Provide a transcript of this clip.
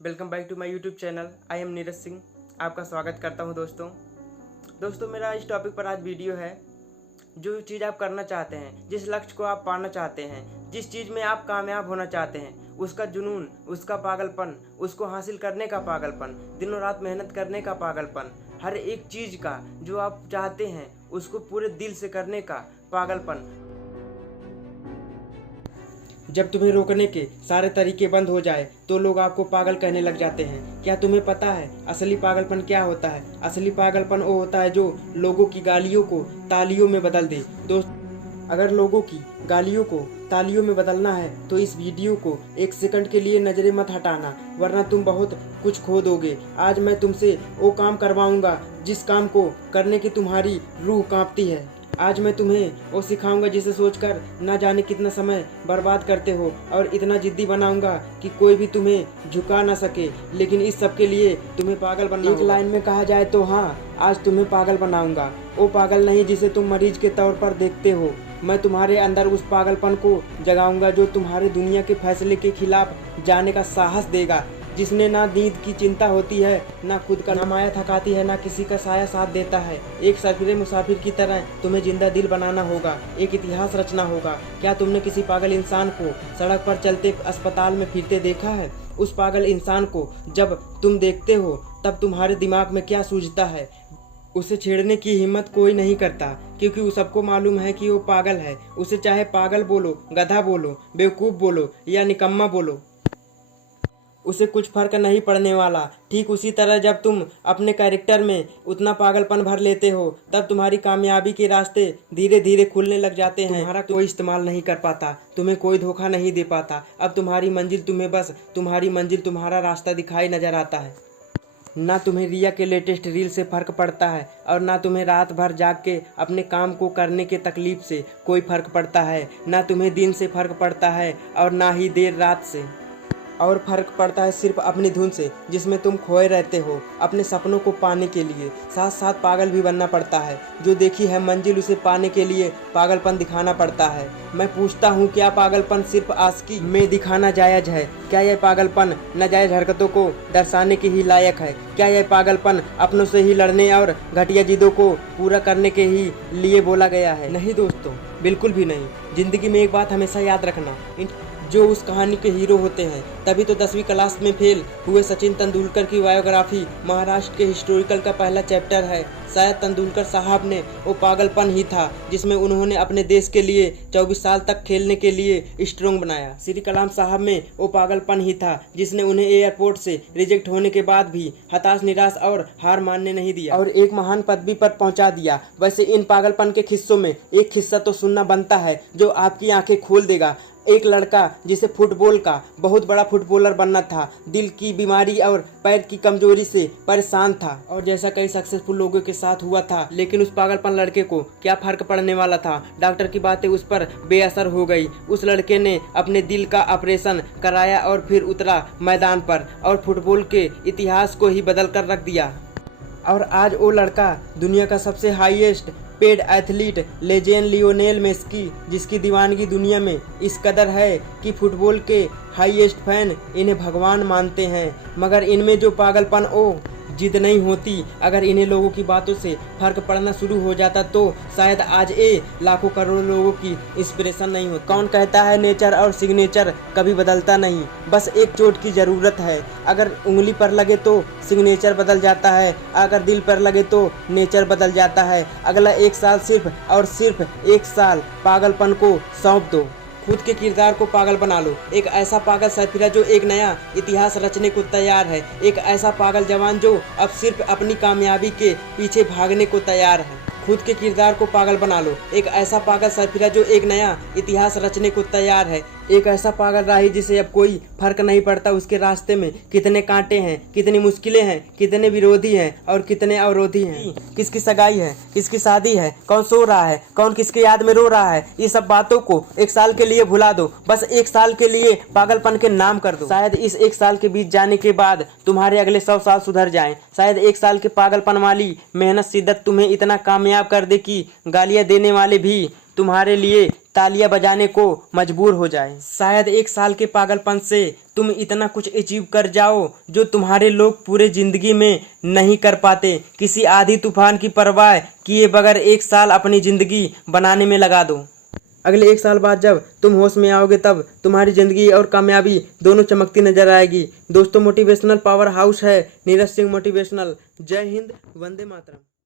Welcome back to my YouTube channel. I am Neeraj Singh. आपका स्वागत करता हूं दोस्तों मेरा इस टॉपिक पर आज वीडियो है। जो चीज़ आप करना चाहते हैं, जिस लक्ष्य को आप पाना चाहते हैं, जिस चीज़ में आप कामयाब होना चाहते हैं, उसका जुनून, उसका पागलपन, उसको हासिल करने का पागलपन, दिनों रात मेहनत करने का पागलपन, हर एक चीज़ का जो आप चाहते हैं उसको पूरे दिल से करने का पागलपन। जब तुम्हें रोकने के सारे तरीके बंद हो जाए तो लोग आपको पागल कहने लग जाते हैं। क्या तुम्हें पता है असली पागलपन क्या होता है? असली पागलपन वो होता है जो लोगों की गालियों को तालियों में बदल दे। दोस्त, अगर लोगों की गालियों को तालियों में बदलना है तो इस वीडियो को एक सेकंड के लिए नजरें मत हटाना, वरना तुम बहुत कुछ खो दोगे। आज मैं तुमसे वो काम करवाऊंगा जिस काम को करने की तुम्हारी रूह कांपती है। आज मैं तुम्हें वो सिखाऊंगा जिसे सोचकर ना जाने कितना समय बर्बाद करते हो, और इतना जिद्दी बनाऊंगा कि कोई भी तुम्हें झुका ना सके। लेकिन इस सब के लिए तुम्हें पागल बनना होगा। एक लाइन में कहा जाए तो हाँ, आज तुम्हें पागल बनाऊंगा। वो पागल नहीं जिसे तुम मरीज के तौर पर देखते हो। मैं तुम्हारे अंदर उस पागलपन को जगाऊंगा जो तुम्हारे दुनिया के फैसले के खिलाफ जाने का साहस देगा, जिसने ना नींद की चिंता होती है, ना खुद का माया थकाती है, ना किसी का साया साथ देता है। एक सफीरे मुसाफिर की तरह तुम्हें जिंदा दिल बनाना होगा, एक इतिहास रचना होगा। क्या तुमने किसी पागल इंसान को सड़क पर चलते अस्पताल में फिरते देखा है? उस पागल इंसान को जब तुम देखते हो तब तुम्हारे दिमाग में क्या सूझता है? उसे छेड़ने की हिम्मत कोई नहीं करता, क्योंकि वो सबको मालूम है कि वो पागल है। उसे चाहे पागल बोलो, गधा बोलो, बेवकूफ़ बोलो या निकम्मा बोलो, उसे कुछ फर्क नहीं पड़ने वाला। ठीक उसी तरह जब तुम अपने कैरेक्टर में उतना पागलपन भर लेते हो तब तुम्हारी कामयाबी के रास्ते धीरे धीरे खुलने लग जाते हैं। तुम्हारा कोई इस्तेमाल नहीं कर पाता, तुम्हें कोई धोखा नहीं दे पाता। अब तुम्हारी मंजिल तुम्हें बस तुम्हारी मंजिल, तुम्हारा रास्ता दिखाई नजर आता है। ना तुम्हें रिया के लेटेस्ट रील से फर्क पड़ता है, और ना तुम्हें रात भर जाग के अपने काम को करने के तकलीफ से कोई फर्क पड़ता है। ना तुम्हें दिन से फर्क पड़ता है और ना ही देर रात से, और फर्क पड़ता है सिर्फ अपनी धुन से जिसमें तुम खोए रहते हो। अपने सपनों को पाने के लिए साथ साथ पागल भी बनना पड़ता है। जो देखी है मंजिल उसे पाने के लिए पागलपन दिखाना पड़ता है। मैं पूछता हूँ, क्या पागलपन सिर्फ आशिकी में दिखाना जायज है? क्या यह पागलपन नाजायज हरकतों को दर्शाने के ही लायक है? क्या यह पागलपन अपनों से ही लड़ने और घटिया जिदों को पूरा करने के ही लिए बोला गया है? नहीं दोस्तों, बिल्कुल भी नहीं। जिंदगी में एक बात हमेशा याद रखना, जो उस कहानी के हीरो होते हैं। तभी तो 10वीं क्लास में फेल हुए सचिन तेंदुलकर की बायोग्राफी महाराष्ट्र के हिस्टोरिकल का पहला चैप्टर है। शायद तेंदुलकर साहब ने वो पागलपन ही था जिसमें उन्होंने अपने देश के लिए 24 साल तक खेलने के लिए स्ट्रॉन्ग बनाया। श्री कलाम साहब में वो पागलपन ही था जिसने उन्हें एयरपोर्ट से रिजेक्ट होने के बाद भी हताश, निराश और हार मानने नहीं दिया और एक महान पदवी पर पहुंचा दिया। वैसे इन पागलपन के किस्सों में एक किस्सा तो सुनना बनता है जो आपकी आंखें खोल देगा। एक लड़का जिसे फुटबॉल का बहुत बड़ा फुटबॉलर बनना था, दिल की बीमारी और पैर की कमजोरी से परेशान था, और जैसा कई सक्सेसफुल लोगों के साथ हुआ था। लेकिन उस पागलपन लड़के को क्या फर्क पड़ने वाला था? डॉक्टर की बातें उस पर बेअसर हो गई। उस लड़के ने अपने दिल का ऑपरेशन कराया और फिर उतरा मैदान पर और फुटबॉल के इतिहास को ही बदल कर रख दिया। और आज वो लड़का दुनिया का सबसे highest paid athlete legend Lionel Messi, जिसकी दीवानगी दुनिया में इस कदर है कि फुटबॉल के हाईएस्ट फैन इन्हें भगवान मानते हैं। मगर इनमें जो पागलपन ओ जिद नहीं होती। अगर इन्हें लोगों की बातों से फर्क पड़ना शुरू हो जाता तो शायद आज ये लाखों करोड़ों लोगों की इंस्पिरेशन नहीं होती। कौन कहता है नेचर और सिग्नेचर कभी बदलता नहीं? बस एक चोट की ज़रूरत है। अगर उंगली पर लगे तो सिग्नेचर बदल जाता है, अगर दिल पर लगे तो नेचर बदल जाता है। अगला 1 साल सिर्फ और सिर्फ 1 साल पागलपन को सौंप दो। खुद के किरदार को पागल बना लो। एक ऐसा पागल सफीरा जो एक नया इतिहास रचने को तैयार है। एक ऐसा पागल जवान जो अब सिर्फ अपनी कामयाबी के पीछे भागने को तैयार है। खुद के किरदार को पागल बना लो। एक ऐसा पागल सफीरा जो एक नया इतिहास रचने को तैयार है। एक ऐसा पागल राही जिसे अब कोई फर्क नहीं पड़ता उसके रास्ते में कितने कांटे हैं, कितनी मुश्किलें हैं, कितने विरोधी हैं और कितने अवरोधी हैं। किसकी सगाई है, किसकी शादी है, कौन सो रहा है, कौन किसके याद में रो रहा है, ये सब बातों को 1 साल के लिए भुला दो। बस 1 साल के लिए पागलपन के नाम कर दो। शायद इस 1 साल के बीत जाने के बाद तुम्हारे अगले 100 साल सुधर जाएं। शायद 1 साल के पागलपन वाली मेहनत शिद्दत तुम्हें इतना कामयाब कर दे कि गालियां देने वाले भी तुम्हारे लिए तालियां बजाने को मजबूर हो जाए। शायद 1 साल के पागलपन से तुम इतना कुछ अचीव कर जाओ जो तुम्हारे लोग पूरे जिंदगी में नहीं कर पाते। किसी आधी तूफान की परवाह किए बगैर 1 साल अपनी जिंदगी बनाने में लगा दो। अगले 1 साल बाद जब तुम होश में आओगे तब तुम्हारी जिंदगी और कामयाबी दोनों चमकती नजर आएगी। दोस्तों, मोटिवेशनल पावर हाउस है नीरज सिंह मोटिवेशनल। जय हिंद, वंदे मातरम।